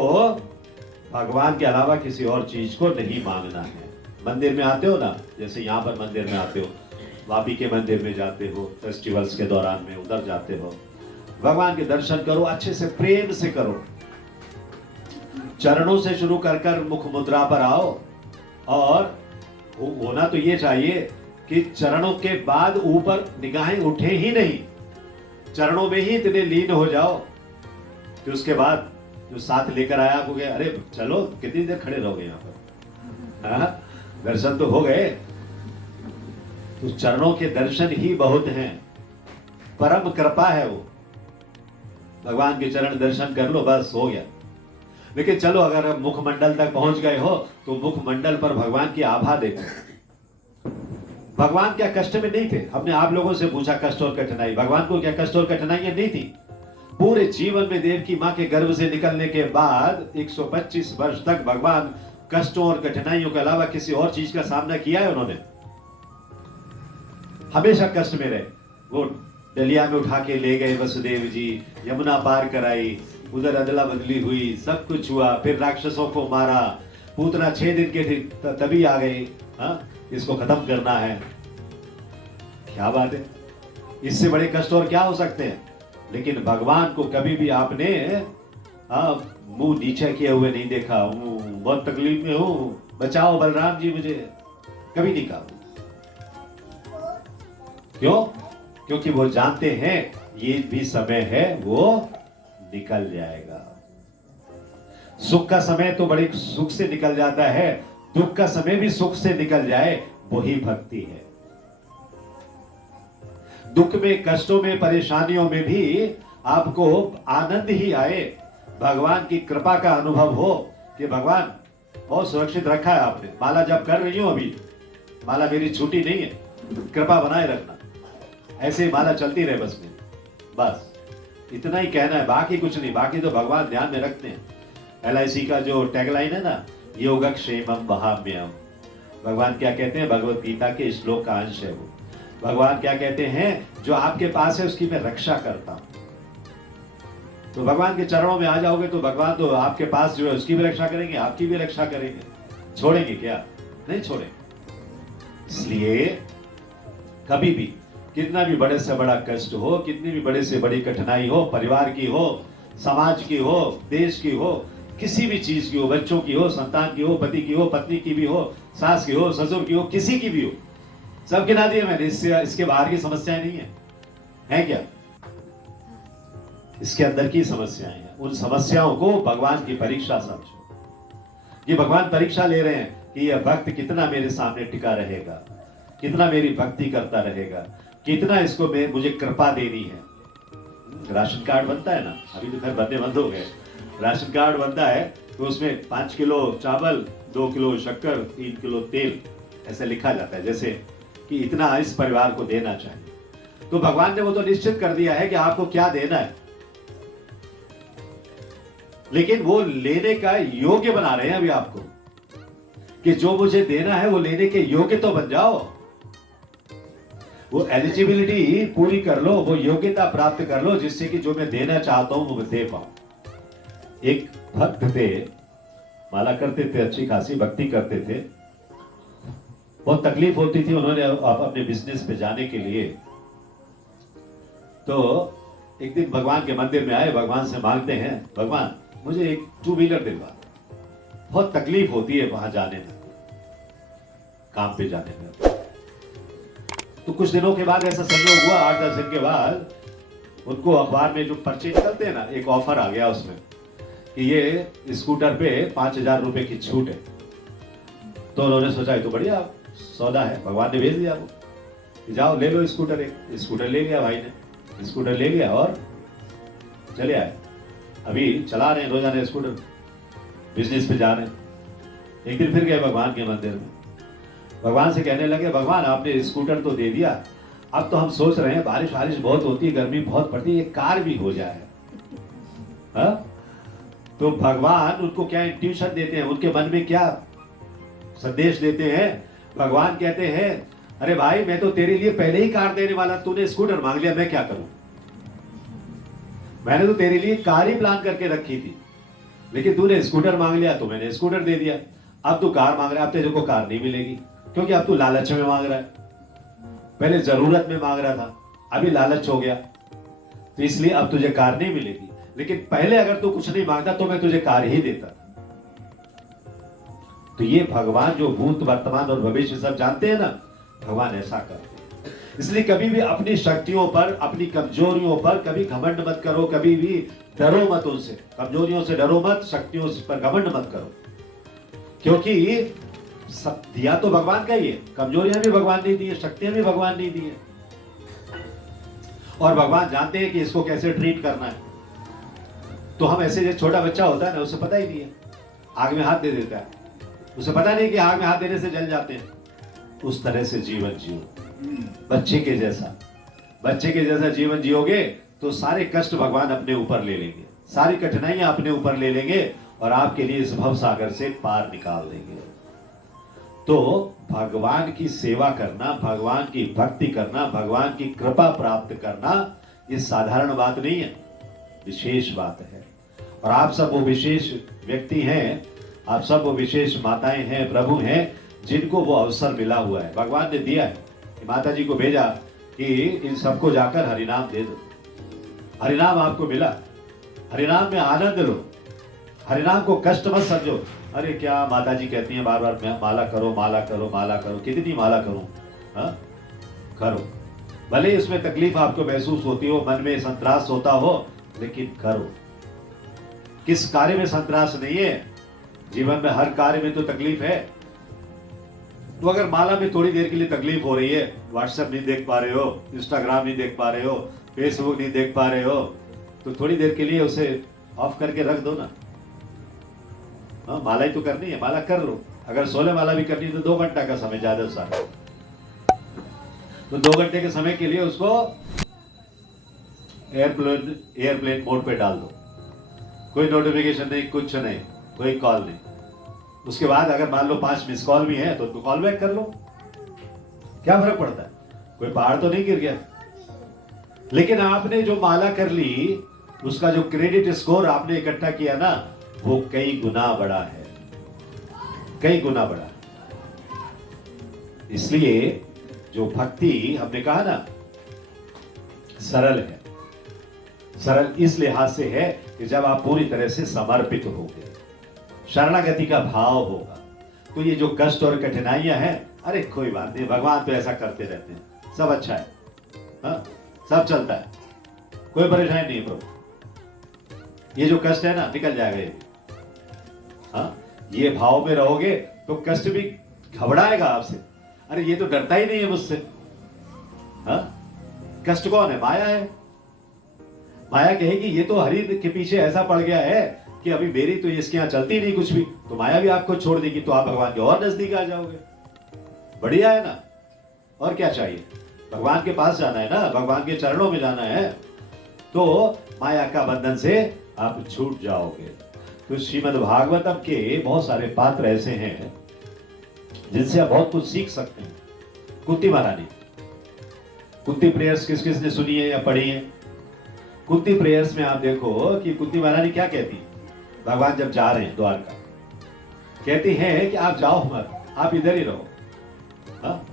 भगवान के अलावा किसी और चीज को नहीं मांगना है। मंदिर में आते हो ना, जैसे यहाँ पर मंदिर में आते हो, वापी के मंदिर में जाते हो, फेस्टिवल्स के दौरान में उधर जाते हो, भगवान के दर्शन करो, अच्छे से प्रेम से करो। चरणों से शुरू कर कर मुख मुद्रा पर आओ। और होना तो ये चाहिए कि चरणों के बाद ऊपर निगाहें उठे ही नहीं, चरणों में ही इतने लीन हो जाओ कि उसके बाद जो साथ लेकर आया आपको, अरे चलो कितनी देर खड़े रहोगे यहाँ पर, दर्शन तो हो गए। तो चरणों के दर्शन ही बहुत हैं, परम कृपा है वो। भगवान के चरण दर्शन कर लो, बस हो गया। लेकिन चलो अगर हम मुखमंडल तक पहुंच गए हो तो मुखमंडल पर भगवान की आभा देखो। भगवान क्या कष्ट में नहीं थे। हमने आप लोगों से पूछा कष्ट और कठिनाई, भगवान को क्या कष्ट और कठिनाइयां नहीं थी। पूरे जीवन में देव की मां के गर्भ से निकलने के बाद 125 वर्ष तक भगवान कष्टों और कठिनाइयों के अलावा किसी और चीज का सामना किया है उन्होंने, हमेशा कष्ट में रहे। वो डलिया में उठा के ले गए वसुदेव जी, यमुना पार कराई, उधर अदला बदली हुई, सब कुछ हुआ, फिर राक्षसों को मारा, पूतना 6 दिन के तभी आ गई, इसको खत्म करना है। क्या बात है, इससे बड़े कष्ट और क्या हो सकते हैं। लेकिन भगवान को कभी भी आपने मुंह नीचे किए हुए नहीं देखा, बहुत तकलीफ में हूं, बचाओ बलराम जी मुझे, कभी नहीं कहा। क्यों, क्योंकि वो जानते हैं ये भी समय है, वो निकल जाएगा। सुख का समय तो बड़े सुख से निकल जाता है, दुख का समय भी सुख से निकल जाए, वही भक्ति है। दुख में, कष्टों में, परेशानियों में भी आपको आनंद ही आए, भगवान की कृपा का अनुभव हो कि भगवान बहुत सुरक्षित रखा है आपने। माला जब कर रही हूं, अभी माला मेरी छूटी नहीं है, कृपा बनाए रखना, ऐसे ही माला चलती रहे बस में, बस इतना ही कहना है, बाकी कुछ नहीं। बाकी तो भगवान ध्यान में रखते हैं। LIC का जो टैगलाइन है ना, योगक्षेमम वहाम्यहम्, भगवान क्या कहते हैं, भगवत गीता के श्लोक का अंश है वो। भगवान क्या कहते हैं, जो आपके पास है उसकी मैं रक्षा करता हूं। तो भगवान के चरणों में आ जाओगे तो भगवान तो आपके पास जो है उसकी भी रक्षा करेंगे, आपकी भी रक्षा करेंगे। छोड़ेंगे क्या? नहीं छोड़ेंगे। इसलिए कभी भी कितना भी बड़े से बड़ा कष्ट हो, कितनी भी बड़े से बड़ी कठिनाई हो, परिवार की हो, समाज की हो, देश की हो, किसी भी चीज की हो, बच्चों की हो, संतान की हो, पति की हो, पत्नी की भी हो, सास की हो, ससुर की हो, किसी की भी हो, सब गिना दिए मैंने। इसके बाहर की समस्याएं नहीं है क्या? इसके अंदर की समस्याएं हैं। उन समस्याओं को भगवान की परीक्षा समझो। ये भगवान परीक्षा ले रहे हैं कि यह भक्त कितना मेरे सामने टिका रहेगा, कितना मेरी भक्ति करता रहेगा, कितना इसको मुझे कृपा देनी है। राशन कार्ड बनता है ना, अभी तो खैर बनने बंद हो गए। राशन कार्ड बनता है तो उसमें 5 किलो चावल, 2 किलो शक्कर, 3 किलो तेल ऐसे लिखा जाता है, जैसे कि इतना इस परिवार को देना चाहिए। तो भगवान ने वो तो निश्चित कर दिया है कि आपको क्या देना है, लेकिन वो लेने का योग्य बना रहे हैं अभी आपको, कि जो मुझे देना है वो लेने के योग्य तो बन जाओ। वो एलिजिबिलिटी पूरी कर लो, वो योग्यता प्राप्त कर लो, जिससे कि जो मैं देना चाहता हूं वो मैं दे पाऊं। एक भक्त थे, माला करते थे, अच्छी खासी भक्ति करते थे। बहुत तकलीफ होती थी उन्होंने अपने बिजनेस पे जाने के लिए। तो एक दिन भगवान के मंदिर में आए, भगवान से मांगते हैं, भगवान मुझे एक 2 व्हीलर दिलवा। बहुत तकलीफ होती है वहां जाने में, काम पे जाने में। तो कुछ दिनों के बाद ऐसा संयोग हुआ, 8-10 दिन के बाद उनको अखबार में जो पर्चे निकलते हैं ना, एक ऑफर आ गया उसमें कि ये स्कूटर पे 5,000 रुपए की छूट है। तो उन्होंने सोचा ये तो बढ़िया सौदा है, भगवान ने भेज दिया वो कि जाओ ले लो स्कूटर। एक स्कूटर ले लिया भाई ने, स्कूटर ले लिया और चले आए। अभी चला रहे हैं रोजाना स्कूटर, बिजनेस पे जा रहे हैं। एक दिन फिर गए भगवान के मंदिर में, भगवान से कहने लगे, भगवान आपने स्कूटर तो दे दिया, अब तो हम सोच रहे हैं बारिश बहुत होती है, गर्मी बहुत पड़ती है, एक कार भी हो जाए। हा? तो भगवान उनको क्या इंट्यूशन देते हैं, उनके मन में क्या संदेश देते हैं? भगवान कहते हैं, अरे भाई मैं तो तेरे लिए पहले ही कार देने वाला, तूने स्कूटर मांग लिया, मैं क्या करूं? मैंने तो तेरे लिए कार ही प्लान करके रखी थी, लेकिन तूने स्कूटर मांग लिया तो मैंने स्कूटर दे दिया। अब तू कार मांग रहा है, अब तेरे को कार नहीं मिलेगी, क्योंकि अब तू लालच में मांग रहा है। पहले जरूरत में मांग रहा था, अभी लालच हो गया, तो इसलिए अब तुझे कार नहीं मिलेगी। लेकिन पहले अगर तू कुछ नहीं मांगता तो मैं तुझे कार ही देता। तो ये भगवान जो भूत वर्तमान और भविष्य सब जानते हैं ना, भगवान ऐसा करते हैं। इसलिए कभी भी अपनी शक्तियों पर, अपनी कमजोरियों पर कभी घमंड मत करो, कभी भी डरो मत उनसे। कमजोरियों से डरो मत, शक्तियों पर घमंड मत करो, क्योंकि सब दिया तो भगवान का ही है। कमजोरियां भी भगवान ने दी है, शक्तियां भी भगवान ने दी है, और भगवान जानते हैं कि इसको कैसे ट्रीट करना है। तो हम ऐसे, जो छोटा बच्चा होता है ना, उसे पता ही नहीं है, आग में हाथ दे देता है, उसे पता नहीं कि आग में हाथ देने से जल जाते हैं। उस तरह से जीवन जियो, बच्चे के जैसा जीवन जियोगे तो सारे कष्ट भगवान अपने ऊपर ले लेंगे, सारी कठिनाइयां अपने ऊपर ले लेंगे और आपके लिए इस भव सागर से पार निकाल देंगे। तो भगवान की सेवा करना, भगवान की भक्ति करना, भगवान की कृपा प्राप्त करना, ये साधारण बात नहीं है, विशेष बात है। और आप सब वो विशेष व्यक्ति हैं, आप सब वो विशेष माताएं हैं, प्रभु हैं, जिनको वो अवसर मिला हुआ है। भगवान ने दिया है, माता जी को भेजा कि इन सबको जाकर हरिनाम दे दो। हरिनाम आपको मिला, हरिनाम में आनंद लो, हरिनाम को कष्ट मत समझो। अरे क्या माता जी कहती हैं बार बार, मैं माला करो, माला करो, माला करो, कितनी माला करूं? हाँ, करो, भले इसमें तकलीफ आपको महसूस होती हो, मन में संतरास होता हो, लेकिन करो। किस कार्य में संतरास नहीं है? जीवन में हर कार्य में तो तकलीफ है। तो अगर माला में थोड़ी देर के लिए तकलीफ हो रही है, व्हाट्सएप नहीं देख पा रहे हो, इंस्टाग्राम नहीं देख पा रहे हो, फेसबुक नहीं देख पा रहे हो, तो थोड़ी देर के लिए उसे ऑफ करके रख दो ना। हाँ, माला ही तो करनी है, माला कर लो। अगर 16 माला भी करनी है तो 2 घंटा का समय ज्यादा से ज्यादा, तो 2 घंटे के समय के लिए उसको एयरप्लेन मोड पे डाल दो। कोई नोटिफिकेशन नहीं, कुछ नहीं, कोई कॉल नहीं। उसके बाद अगर मान लो 5 मिस कॉल भी है तो उनको कॉल बैक कर लो, क्या फर्क पड़ता है? कोई पहाड़ तो नहीं गिर गया। लेकिन आपने जो माला कर ली, उसका जो क्रेडिट स्कोर आपने इकट्ठा किया ना, वो कई गुना बड़ा है। कई गुना बढ़ा। इसलिए जो भक्ति हमने कहा ना सरल है, सरल इस लिहाज से है कि जब आप पूरी तरह से समर्पित होगे, शरणागति का भाव होगा, तो ये जो कष्ट और कठिनाइयां हैं, अरे कोई बात नहीं, भगवान तो ऐसा करते रहते हैं, सब अच्छा है, हाँ सब चलता है, कोई परेशानी नहीं है प्रभु, ये जो कष्ट है ना निकल जाएगा ये। हाँ ये भाव में रहोगे तो कष्ट भी घबराएगा आपसे, अरे ये तो डरता ही नहीं है मुझसे। हाँ कष्ट कौन है? माया है। माया कहेगी ये तो हरि के पीछे ऐसा पड़ गया है कि अभी मेरी तो इसके यहाँ चलती नहीं कुछ भी, तो माया भी आपको छोड़ देगी, तो आप भगवान के और नजदीक आ जाओगे। बढ़िया है ना, और क्या चाहिए? भगवान के पास जाना है ना, भगवान के चरणों में जाना है, तो माया का बंधन से आप छूट जाओगे। तो श्रीमद् भागवतम के बहुत सारे पात्र ऐसे हैं जिनसे आप बहुत कुछ सीख सकते हैं। कुंती महारानी, कुंती प्रेयर्स किस किस ने सुनी है या पढ़ी है? कुंती प्रेयर्स में आप देखो कि कुंती महारानी क्या कहती, भगवान जब जा रहे हैं द्वारका, कहती हैं कि आप जाओ मत, आप इधर ही रहो, हाँ?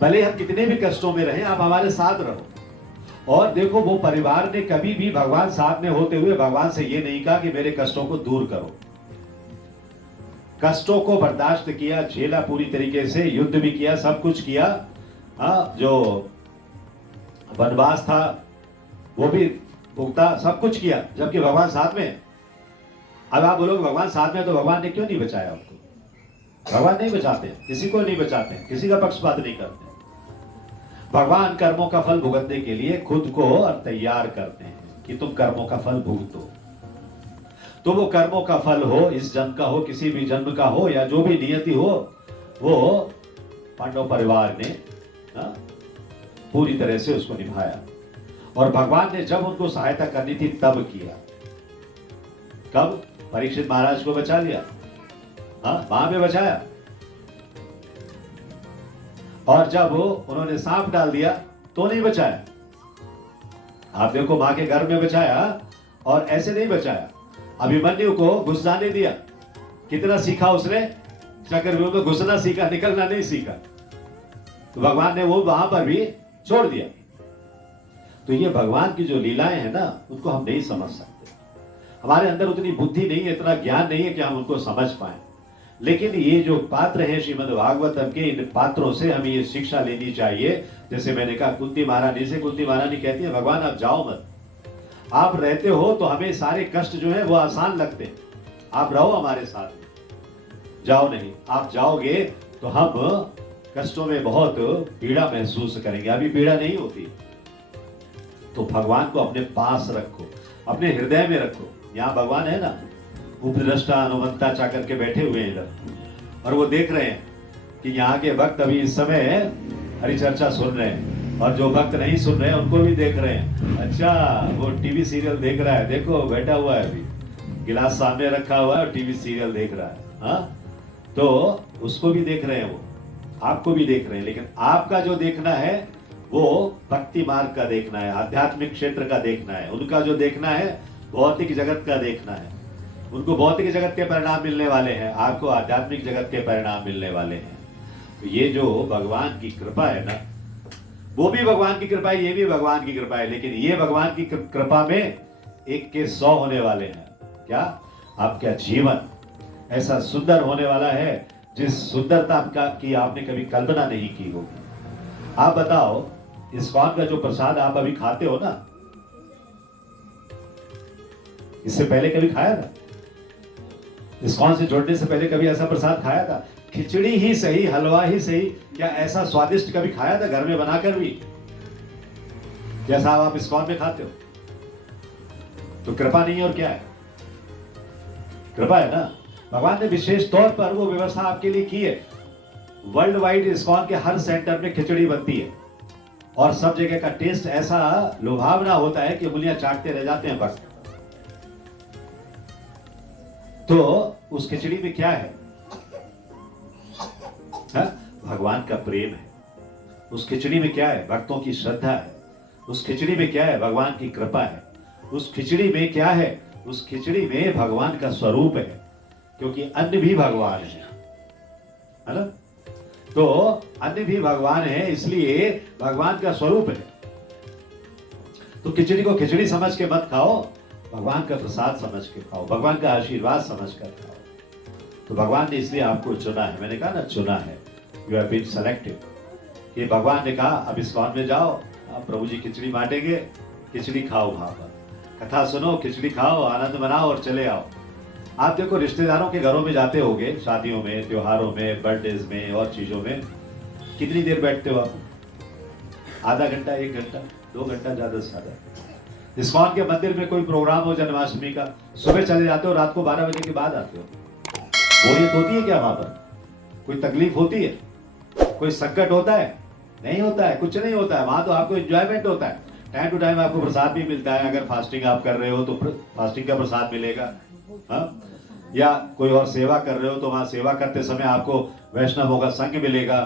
भले हम कितने भी कष्टों में रहें, आप हमारे साथ रहो। और देखो वो परिवार ने कभी भी भगवान साथ में होते हुए भगवान से ये नहीं कहा कि मेरे कष्टों को दूर करो। कष्टों को बर्दाश्त किया, झेला पूरी तरीके से, युद्ध भी किया, सब कुछ किया, हाँ जो वनवास था वो भी भुगता, सब कुछ किया, जबकि भगवान साथ में। अब आप बोलोगे भगवान साथ में तो भगवान ने क्यों नहीं बचाया आपको? भगवान नहीं बचाते, किसी को नहीं बचाते, किसी का पक्षपात नहीं करते। भगवान कर्मों का फल भुगतने के लिए खुद को तैयार करते हैं कि तुम कर्मों का फल भुगतो। तो वो कर्मों का फल हो, इस जन्म का हो, किसी भी जन्म का हो, या जो भी नियति हो, वो पांडव परिवार ने पूरी तरह से उसको निभाया। और भगवान ने जब उनको सहायता करनी थी तब किया। कब? परीक्षित महाराज को बचा लिया, हाँ वहां पे बचाया। और जब उन्होंने सांप डाल दिया तो नहीं बचाया। आप देखो मां के घर में बचाया, और ऐसे नहीं बचाया। अभिमन्यु को घुस जाने दिया, कितना सीखा उसने? चक्रव्यूह में घुसना सीखा, निकलना नहीं सीखा। तो भगवान ने वो वहां पर भी छोड़ दिया। तो ये भगवान की जो लीलाएं हैं ना, उनको हम नहीं समझ सकते। हमारे अंदर उतनी बुद्धि नहीं है, इतना ज्ञान नहीं है कि हम उनको समझ पाए। लेकिन ये जो पात्र हैं श्रीमद् भागवतम के, इन पात्रों से हमें ये शिक्षा लेनी चाहिए। जैसे मैंने कहा कुंती महारानी से, कुंती महारानी कहती है भगवान आप जाओ मत, आप रहते हो तो हमें सारे कष्ट जो है वो आसान लगते हैं, आप रहो हमारे साथ में, जाओ नहीं। आप जाओगे तो हम कष्टों में बहुत पीड़ा महसूस करेंगे, अभी पीड़ा नहीं होती। तो भगवान को अपने पास रखो, अपने हृदय में रखो। यहाँ भगवान है ना, उपद्रष्टा अनुमंता चाकर के बैठे हुए हैं इधर, और वो देख रहे हैं कि यहाँ के भक्त अभी इस समय हरि चर्चा सुन रहे हैं, और जो भक्त नहीं सुन रहे हैं उनको भी देख रहे हैं। अच्छा वो टीवी सीरियल देख रहा है, देखो बैठा हुआ है, अभी गिलास सामने रखा हुआ है और टीवी सीरियल देख रहा है, हाँ तो उसको भी देख रहे हैं, वो आपको भी देख रहे हैं। लेकिन आपका जो देखना है वो भक्ति मार्ग का देखना है, आध्यात्मिक क्षेत्र का देखना है। उनका जो देखना है भौतिक जगत का देखना है। उनको भौतिक जगत के परिणाम मिलने वाले हैं, आपको आध्यात्मिक जगत के परिणाम मिलने वाले हैं। तो ये जो भगवान की कृपा है ना, वो भी भगवान की कृपा है, ये भी भगवान की कृपा है। लेकिन ये भगवान की कृपा में 1 के 100 होने वाले हैं। क्या? आपका जीवन ऐसा सुंदर होने वाला है जिस सुंदरता की आपने कभी कल्पना नहीं की होगी। आप बताओ, इस्कॉन का जो प्रसाद आप अभी खाते हो ना, इससे पहले कभी खाया था? इस्कॉन से जुड़ने से पहले कभी ऐसा प्रसाद खाया था? खिचड़ी ही सही, हलवा ही सही, क्या ऐसा स्वादिष्ट कभी खाया था घर में बनाकर भी, जैसा आप इस्कॉन में खाते हो? तो कृपा नहीं है और क्या है? कृपा है ना। भगवान ने विशेष तौर पर वो व्यवस्था आपके लिए की है। वर्ल्ड वाइड इस्कॉन के हर सेंटर में खिचड़ी बनती है, और सब जगह का टेस्ट ऐसा लुभावना होता है कि उंगलियां चाटते रह जाते हैं बस। तो उस खिचड़ी में क्या है? भगवान का प्रेम है। उस खिचड़ी में क्या है? भक्तों की श्रद्धा है। उस खिचड़ी में क्या है? भगवान की कृपा है। उस खिचड़ी में क्या है? उस खिचड़ी में भगवान का स्वरूप है। क्योंकि अन्न भी भगवान है ना। तो अन्न भी भगवान है, इसलिए भगवान का स्वरूप है। तो खिचड़ी को खिचड़ी समझ के मत खाओ, भगवान का प्रसाद समझ के खाओ, भगवान का आशीर्वाद समझ कर खाओ। तो भगवान ने इसलिए आपको चुना है, मैंने कहा ना चुना है, यू हैव बीन सेलेक्टेड। कि भगवान ने कहा अब इस्कॉन में जाओ, आप प्रभु जी खिचड़ी बांटेंगे, खिचड़ी खाओ, वहां पर कथा सुनो, खिचड़ी खाओ, आनंद मनाओ और चले आओ। आप देखो रिश्तेदारों के घरों में जाते होगे, शादियों में, त्योहारों में, बर्थडेज में और चीजों में, कितनी देर बैठते हो आप? आधा घंटा, 1 घंटा, 2 घंटा, ज्यादा से ज्यादा। इस्कॉन के मंदिर में कोई प्रोग्राम हो जन्माष्टमी का, सुबह चले जाते हो, रात को 12 बजे के बाद आते हो। बोरियत होती है क्या वहां पर? कोई तकलीफ होती है? कोई संकट होता है? नहीं होता है, कुछ नहीं होता है। वहां तो आपको एंजॉयमेंट होता है, टाइम टू टाइम आपको प्रसाद भी मिलता है। अगर फास्टिंग आप कर रहे हो तो फास्टिंग का प्रसाद मिलेगा, हाँ? या कोई और सेवा कर रहे हो तो वहां सेवा करते समय आपको वैष्णवों का संग मिलेगा,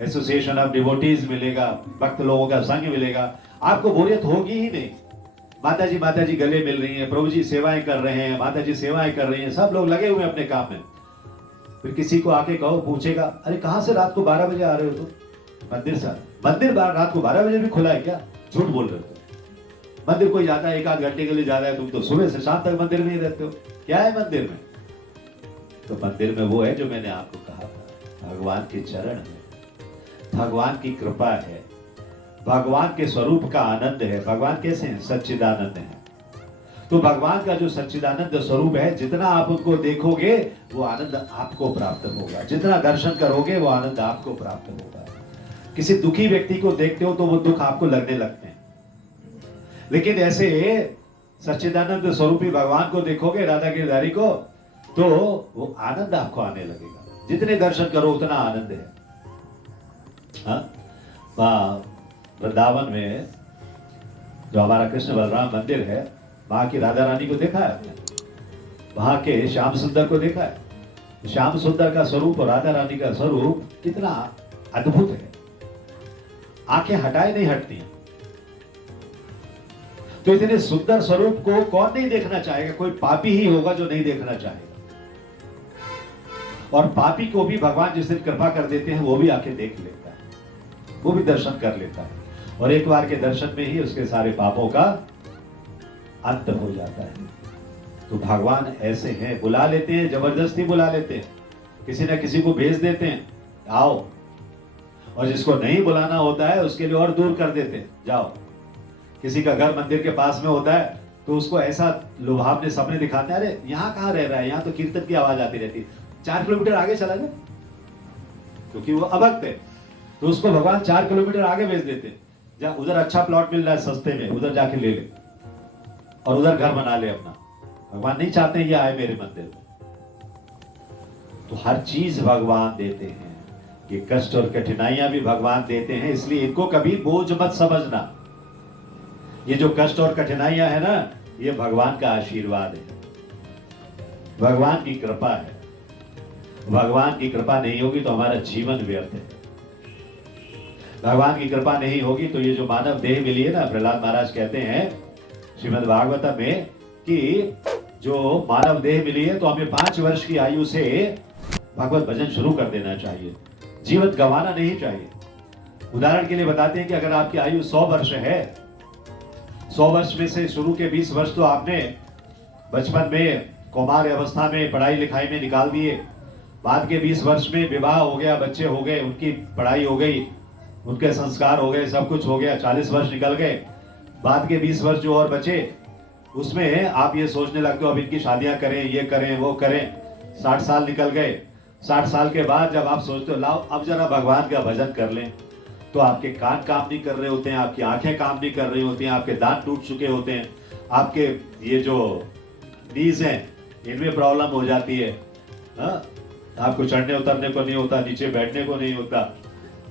एसोसिएशन ऑफ डिवोटीज मिलेगा, भक्त लोगों का संग मिलेगा। आपको बोरियत होगी ही नहीं। माता जी गले मिल रही हैं, प्रभु जी सेवाएं कर रहे हैं, माता जी सेवाएं कर रही हैं, सब लोग लगे हुए हैं अपने काम में। फिर किसी को आके कहो, पूछेगा अरे कहाँ से रात को 12 बजे आ रहे हो तुम? मंदिर से। मंदिर रात को 12 बजे भी खुला है क्या? झूठ बोल रहे हो। मंदिर कोई जाता है 1 आध घंटे के लिए जा रहा है, तुम तो सुबह से शाम तक मंदिर में ही रहते हो। क्या है मंदिर में? तो मंदिर में वो है जो मैंने आपको कहा था, भगवान के चरण है, भगवान की कृपा है, भगवान के स्वरूप का आनंद है। भगवान कैसे हैं? सच्चिदानंद है। तो भगवान का जो सच्चिदानंद स्वरूप है, जितना आप उनको देखोगे वो आनंद आपको प्राप्त होगा, जितना दर्शन करोगे वो आनंद आपको प्राप्त होगा। किसी दुखी व्यक्ति को देखते हो तो वो दुख आपको लगने लगते हैं, लेकिन ऐसे सच्चिदानंद स्वरूपी भगवान को देखोगे, राधा गिरधारी को, तो वो आनंद आपको आने लगेगा। जितने दर्शन करो उतना आनंद है। हाँ, वृंदावन में जो हमारा कृष्ण बलराम मंदिर है, वहां की राधा रानी को देखा है, वहां के श्याम सुंदर को देखा है। श्याम सुंदर का स्वरूप और राधा रानी का स्वरूप कितना अद्भुत है, आंखें हटाए नहीं हटती हैं। तो इतने सुंदर स्वरूप को कौन नहीं देखना चाहेगा? कोई पापी ही होगा जो नहीं देखना चाहेगा। और पापी को भी भगवान जिस दिन कृपा कर देते हैं वो भी आके देख लेता है, वो भी दर्शन कर लेता है, और एक बार के दर्शन में ही उसके सारे पापों का अंत हो जाता है। तो भगवान ऐसे हैं, बुला लेते हैं, जबरदस्ती बुला लेते हैं, किसी ना किसी को भेज देते हैं, आओ, और जिसको नहीं बुलाना होता है उसके लिए और दूर कर देते हैं, जाओ। किसी का घर मंदिर के पास में होता है तो उसको ऐसा लुभावने सपने दिखाते हैं, अरे यहाँ कहाँ रह रहा है, यहाँ तो कीर्तन की आवाज आती रहती है, 4 किलोमीटर आगे चला जाए, क्योंकि वो अभक्त है। तो उसको भगवान 4 किलोमीटर आगे भेज देते हैं, जहाँ उधर अच्छा प्लॉट मिल रहा है सस्ते में, उधर जाके ले ले और उधर घर बना ले अपना। भगवान नहीं चाहते ये आए मेरे मंदिर में। तो हर चीज भगवान देते हैं, ये कष्ट और कठिनाइयां भी भगवान देते हैं, इसलिए इनको कभी बोझ मत समझना। ये जो कष्ट और कठिनाइयां है ना, ये भगवान का आशीर्वाद है, भगवान की कृपा है। भगवान की कृपा नहीं होगी तो हमारा जीवन व्यर्थ है। भगवान की कृपा नहीं होगी तो ये जो मानव देह मिली है ना, प्रहलाद महाराज कहते हैं श्रीमद् भागवत में कि जो मानव देह मिली है तो हमें 5 वर्ष की आयु से भगवत भजन शुरू कर देना चाहिए, जीवन गंवाना नहीं चाहिए। उदाहरण के लिए बताते हैं कि अगर आपकी आयु 100 वर्ष है, 100 वर्ष में से शुरू के 20 वर्ष तो आपने बचपन में, कौमार अवस्था में, पढ़ाई लिखाई में निकाल दिए, बाद के 20 वर्ष में विवाह हो गया, बच्चे हो गए, उनकी पढ़ाई हो गई, उनके संस्कार हो गए, सब कुछ हो गया, 40 वर्ष निकल गए। बाद के 20 वर्ष जो और बचे उसमें आप ये सोचने लगते हो अब इनकी शादियां करें, ये करें, वो करें। 60 साल निकल गए। 60 साल के बाद जब आप सोचते हो लाओ अब जरा भगवान का भजन कर लें, तो आपके कान काम नहीं कर रहे होते हैं, आपकी आंखें काम नहीं कर रही होती हैं, आपके दांत टूट चुके होते हैं, आपके ये जो नीज हैं इनमें प्रॉब्लम हो जाती है, आपको चढ़ने उतरने को नहीं होता, नीचे बैठने को नहीं होता।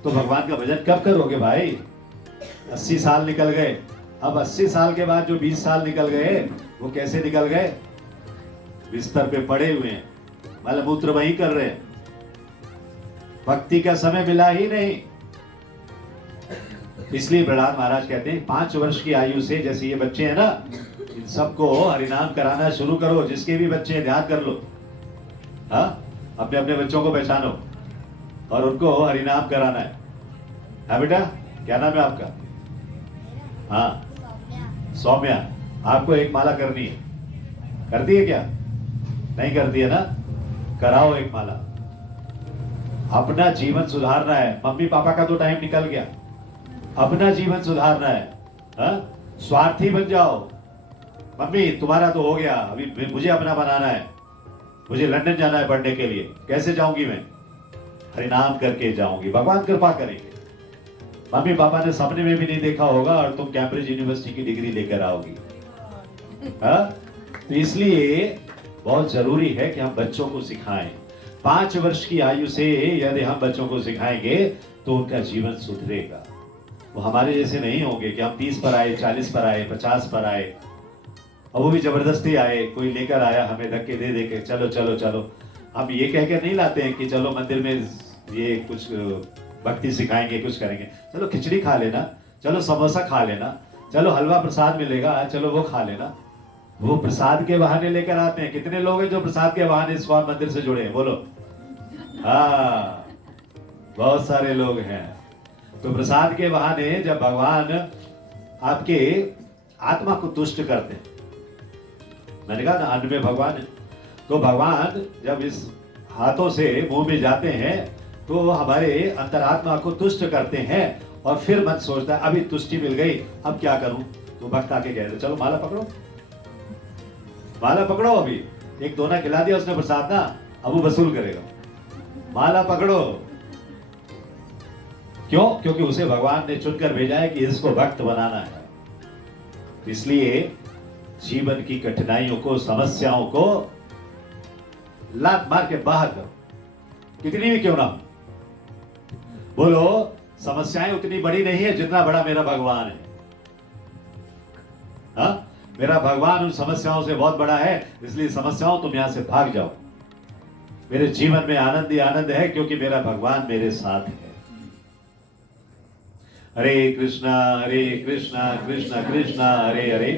तो भगवान का भजन कब करोगे भाई? 80 साल निकल गए। अब 80 साल के बाद जो 20 साल निकल गए वो कैसे निकल गए? बिस्तर पे पड़े हुए हैं, मलमूत्र वही कर रहे हैं, भक्ति का समय मिला ही नहीं। इसलिए प्रहलाद महाराज कहते हैं 5 वर्ष की आयु से, जैसे ये बच्चे हैं ना, इन सबको हरिनाम कराना शुरू करो, जिसके भी बच्चे ध्यान कर लो। हाँ, अपने अपने बच्चों को पहचानो और उनको हरिनाम कराना है। हाँ बेटा, क्या नाम है आपका? हाँ सौम्या, आपको एक माला करनी है। करती है क्या? नहीं करती है ना? कराओ एक माला। अपना जीवन सुधारना है। मम्मी पापा का तो टाइम निकल गया, अपना जीवन सुधारना है। हाँ? स्वार्थी बन जाओ। मम्मी तुम्हारा तो हो गया, अभी मुझे अपना बनाना है। मुझे लंदन जाना है पढ़ने के लिए। कैसे जाऊंगी मैं? हरिनाम करके जाऊंगी, भगवान कृपा करेंगे। मम्मी पापा ने सपने में भी नहीं देखा होगा और तुम कैम्ब्रिज यूनिवर्सिटी की डिग्री लेकर आओगी। हाँ? तो इसलिए बहुत जरूरी है कि हम बच्चों को सिखाएं। 5 वर्ष की आयु से यदि हम बच्चों को सिखाएंगे तो उनका जीवन सुधरेगा। वो हमारे जैसे नहीं होंगे कि हम 30 पर आए, 40 पर आए, 50 पर आए और वो भी जबरदस्ती आए। कोई लेकर आया, हमें धक्के दे दे के चलो चलो चलो। हम ये कह के नहीं लाते हैं कि चलो मंदिर में ये कुछ भक्ति सिखाएंगे, कुछ करेंगे। चलो खिचड़ी खा लेना, चलो समोसा खा लेना, चलो हलवा प्रसाद मिलेगा, चलो वो खा लेना। वो प्रसाद के बहाने लेकर आते हैं। कितने लोग हैं जो प्रसाद के बहाने इस्कॉन मंदिर से जुड़े हैं? बोलो। हाँ, बहुत सारे लोग हैं। तो प्रसाद के बहाने जब भगवान आपके आत्मा को तुष्ट करते हैं, मैंने कहा ना अन्न में भगवान है, तो भगवान जब इस हाथों से मुंह में जाते हैं तो हमारे अंतरात्मा को तुष्ट करते हैं और फिर मन सोचता है अभी तुष्टि मिल गई, अब क्या करूं? तो भक्त आके कहते चलो माला पकड़ो, माला पकड़ो। अभी एक दोना खिला दिया उसने प्रसाद ना, अब वो वसूल करेगा। माला पकड़ो। क्यों? क्योंकि उसे भगवान ने चुनकर भेजा है कि इसको भक्त बनाना है। इसलिए जीवन की कठिनाइयों को, समस्याओं को लात मार के बाहर करो, कितनी भी क्यों ना हो। बोलो समस्याएं उतनी बड़ी नहीं है जितना बड़ा मेरा भगवान है। हाँ? मेरा भगवान उन समस्याओं से बहुत बड़ा है, इसलिए समस्याओं तुम यहां से भाग जाओ। मेरे जीवन में आनंद ही आनंद है क्योंकि मेरा भगवान मेरे साथ है। हरे कृष्णा कृष्णा कृष्णा हरे हरे,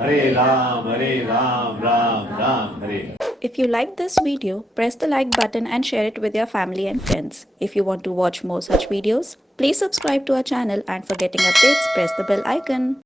हरे राम राम राम हरे। If you like this video, press the like button and share it with your family and friends. If you want to watch more such videos, please subscribe to our channel, and for getting updates, press the bell icon.